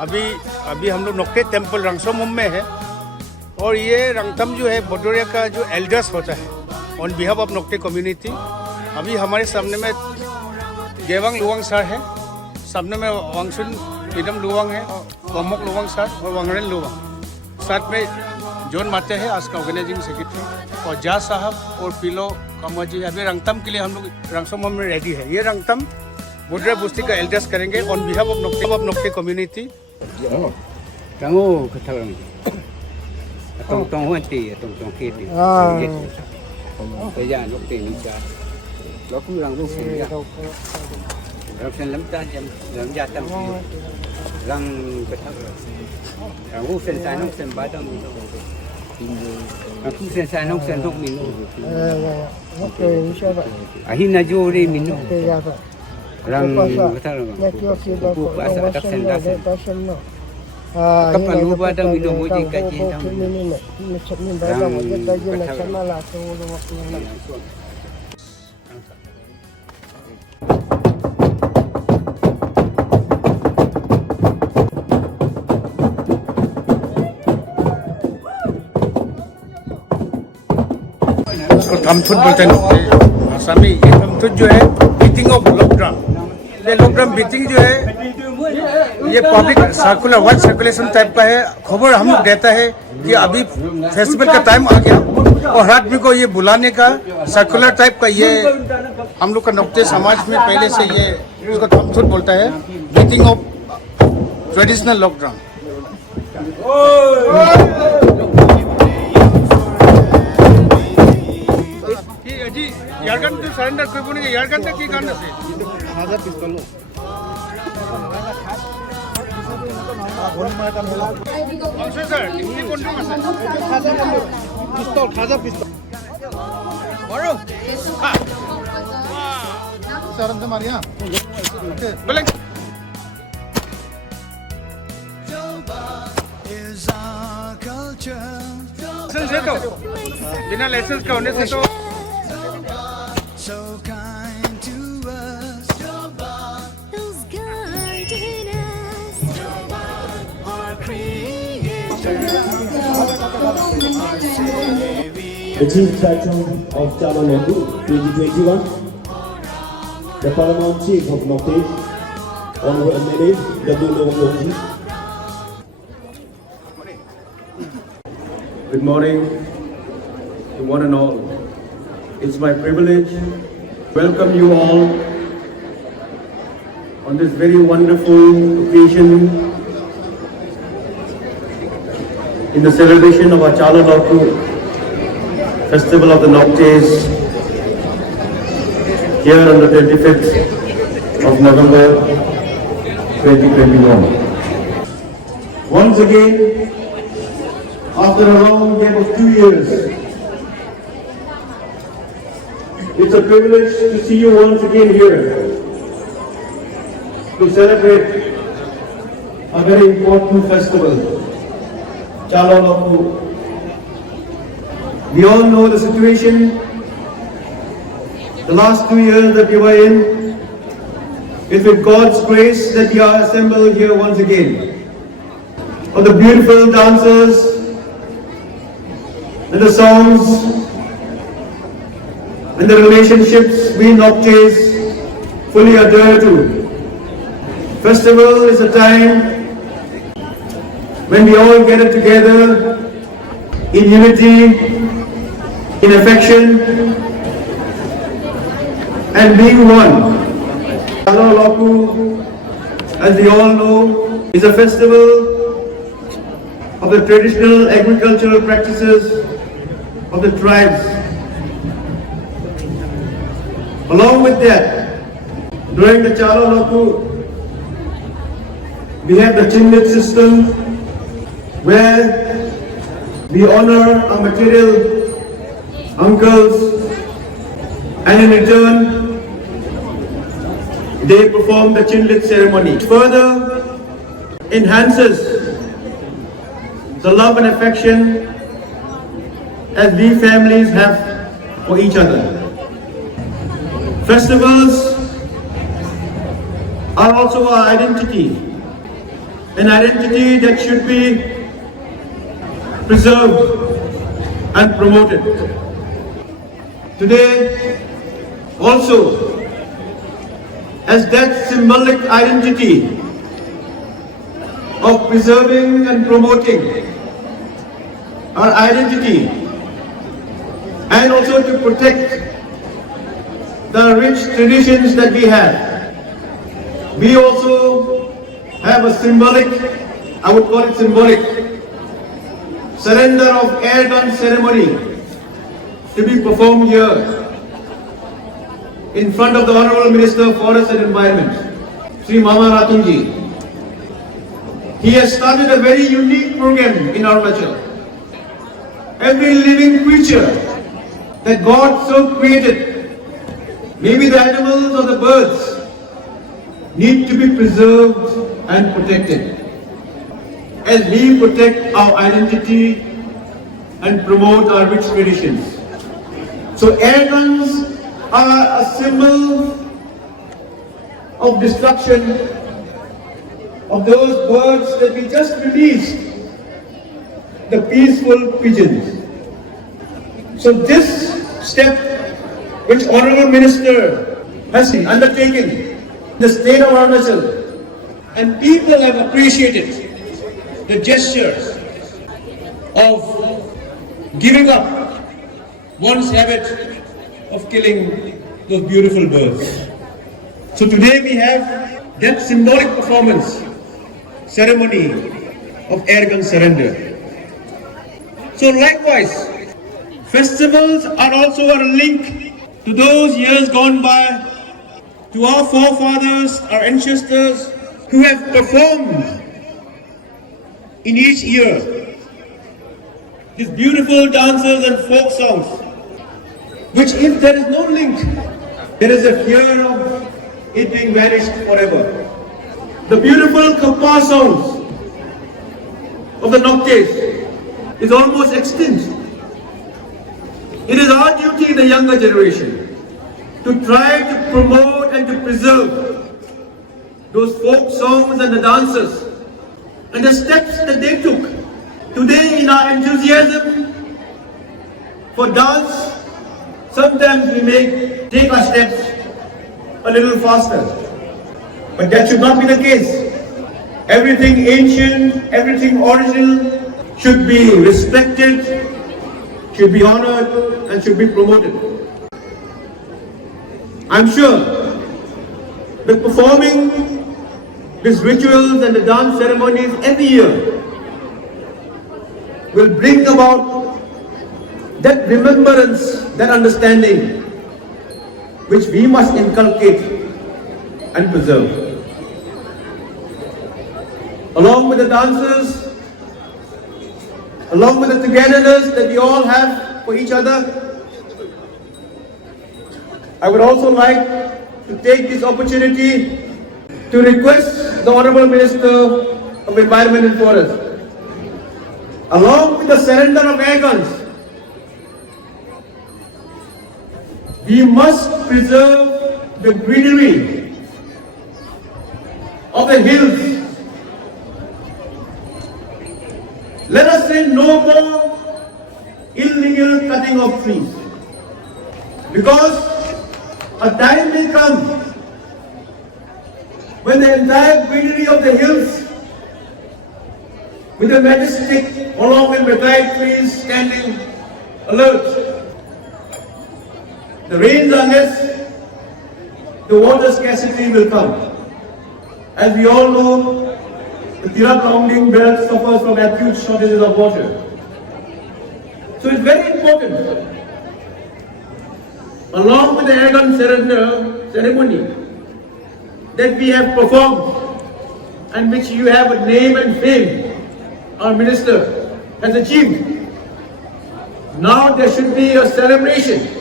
अभी अभी हम लोग नोक्टे टेम्पल रंगसोमुम में है और ये रंगतम जो है बोडोरिया का जो एल्डर्स होता है on behalf of Nocte community. अभी हमारे सामने में गेवांग लुवांग सर है, सामने में वांगसुन इदम लुवांग है, वमोक लुवांग सर और वांगरेन लुवांग, साथ में जॉन माते हैं आज का ऑर्गेनाइजिंग सेक्रेटरी और जा साहब और पिलो कमवाजी। अभी रंगतम के लिए हम लोग रंगसोमुम में रेडी है। ये रंगतम बोडोरिया बस्ती का एल्डर्स करेंगे on behalf of Nocte community. Kamu ketahuan. Tong hati, tong kiti. Saya nak tengok dia. Laku orang tu sendiri. Orang sen lemta jam jatang. Orang ketahuan. Orang sen sanok sen badang. Aku sen sanok sen hok minu. Okey, insyaAllah. Ahin najuri minu. Okey, ya Pak. Orang ketahuan. Aku pasal tak sen dah sen. Kapan lupa ada minum uji kaji इसको थमथुट बोलते हैं भाषा में। ये थमथुट जो है beating of lock drum. ये lock drum beating जो है ये public circular world circulation type का है। खबर हम लोग देता है कि अभी फेस्टिवल का टाइम आ गया और हर आदमी को ये बुलाने का सर्कुलर टाइप का ये हम लोग का नोक्टे समाज में पहले से ये इसको थमथुट बोलता है, beating of traditional log drum. जी यारगन तो सरेंडर कोई बोलेंगे यारगन तक की गाना से आधा पिस्तौल सर इतनी कौन सा पिस्तौल खाजा पिस्तौल मारो हां सरंद मारिया बोलें लाइसेंस है तो बिना लाइसेंस का होने से तो The Chief Patron of Chalamandu 2021, the Paramount Chief of Nokte, Honorable Emele W. Lowangji. Good morning to one and all. It's my privilege to welcome you all on this very wonderful occasion in the celebration of our Chala Loku Festival of the Noctes here on the 25th of November 2021. Once again, after a long gap of 2 years, it's a privilege to see you once again here to celebrate a very important festival, Chala Loku. We all know the situation, the last 2 years that we were in. It's with God's grace that we are assembled here once again. For the beautiful dancers and the songs and the relationships we Noctes fully adhere to. Festival is a time when we all get it together in unity, in affection, and being one. Chala Loku, as we all know, is a festival of the traditional agricultural practices of the tribes. Along with that, during the Chala Loku, we have the Chinlit system, where we honor our material uncles, and in return, they perform the Chinlit ceremony. It further enhances the love and affection as we families have for each other. Festivals are also our identity an identity that should be preserved and promoted. Today, also, as that symbolic identity of preserving and promoting our identity and also to protect the rich traditions that we have, we also have a symbolic, I would call it symbolic, surrender of air gun ceremony to be performed here in front of the Honorable Minister of Forest and Environment, Sri Mama Ratunji. He has started a very unique program in Arunachal. Every living creature that God so created, maybe the animals or the birds, need to be preserved and protected as we protect our identity and promote our rich traditions. So air guns are a symbol of destruction of those birds that we just released, the peaceful pigeons. So this step which Honorable Minister has undertaken in the state of Arunachal, and people have appreciated the gestures of giving up one's habit of killing those beautiful birds. So today we have that symbolic performance ceremony of air gun surrender. So likewise, festivals are also a link to those years gone by, to our forefathers, our ancestors who have performed in each year these beautiful dances and folk songs, which if there is no link, there is a fear of it being vanished forever. The beautiful kappa sounds of the Noctes is almost extinct. It is our duty, the younger generation, to try to promote and to preserve those folk songs and the dances and the steps that they took. Today in our enthusiasm for dance, sometimes we may take our steps a little faster. But that should not be the case. Everything ancient, everything original should be respected, should be honored, and should be promoted. I'm sure that performing these rituals and the dance ceremonies every year will bring about that remembrance, that understanding, which we must inculcate and preserve. Along with the dances, along with the togetherness that we all have for each other, I would also like to take this opportunity to request the Honorable Minister of Environment and Forest, along with the surrender of air guns, we must preserve the greenery of the hills. Let us say no more illegal cutting of trees, because a time may come when the entire greenery of the hills, with the majestic along with maguey trees standing alert, the rains are less, the water scarcity will come. As we all know, the Tirak-Longding belt suffers from acute shortages of water. So it's very important, along with the air gun surrender ceremony that we have performed and which you have a name and fame, our minister has achieved. Now there should be a celebration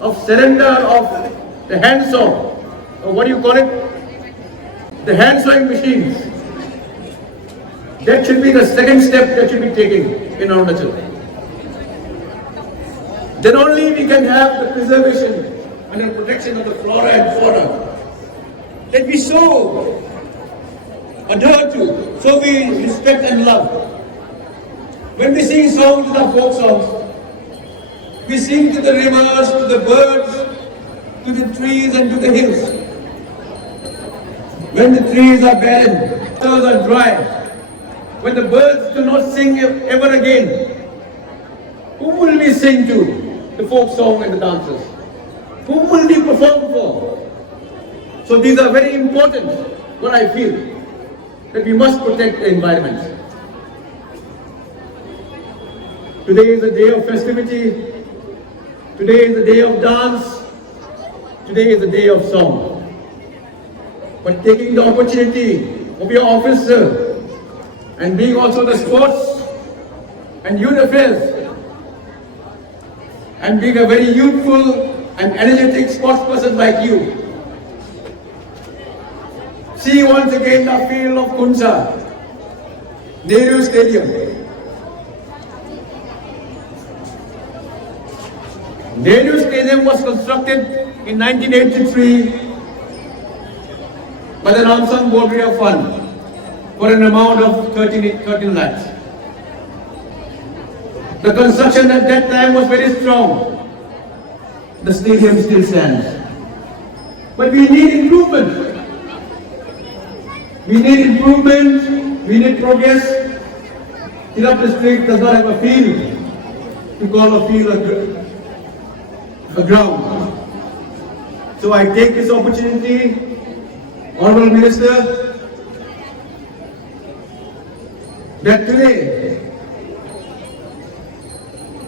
of surrender of the hand saw, or what do you call it? The hand sewing machines. That should be the second step that should be taken in Arunachal. Then only we can have the preservation and the protection of the flora and fauna that we so adhere to, so we respect and love. When we sing songs, the folk songs, we sing to the rivers, to the birds, to the trees and to the hills. When the trees are barren, others are dry, when the birds do not sing ever again, who will we sing to? The folk song and the dances. Who will we perform for? So these are very important, what I feel, that we must protect the environment. Today is a day of festivity. Today is a day of dance. Today is a day of song. But taking the opportunity of your office and being also the sports and youth affairs and being a very youthful and energetic sports person like you, see once again the field of Khunsa, Nehru Stadium. Nehru Stadium was constructed in 1983 by the Ramsang Bodria Fund for an amount of 13 lakhs. The construction at that time was very strong. The stadium still stands. But we need improvement. We need improvement, we need progress. Tirap district does not have a field. We call a field a ground. So I take this opportunity, Honorable Minister, that today,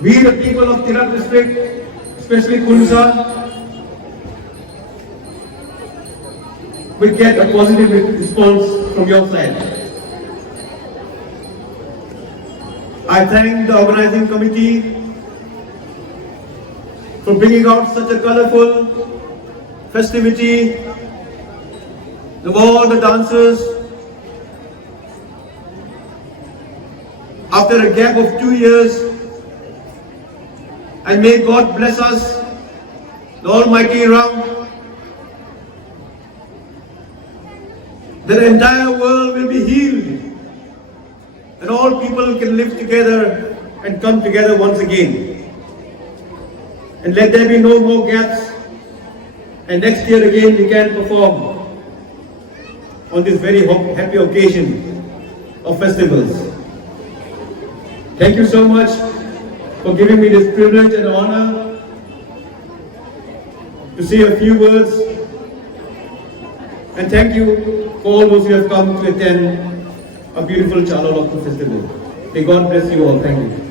we the people of Tirap district, especially Khunsa, will get a positive response from your side. I thank the organizing committee for bringing out such a colorful festivity of all the dancers. After a gap of 2 years, and may God bless us, the Almighty Ram, the entire world will be healed and all people can live together and come together once again. And let there be no more gaps, and next year again we can perform on this very happy occasion of festivals. Thank you so much for giving me this privilege and honor to say a few words. And thank you for all those who have come to attend a beautiful Chalo Lokku festival. May God bless you all. Thank you.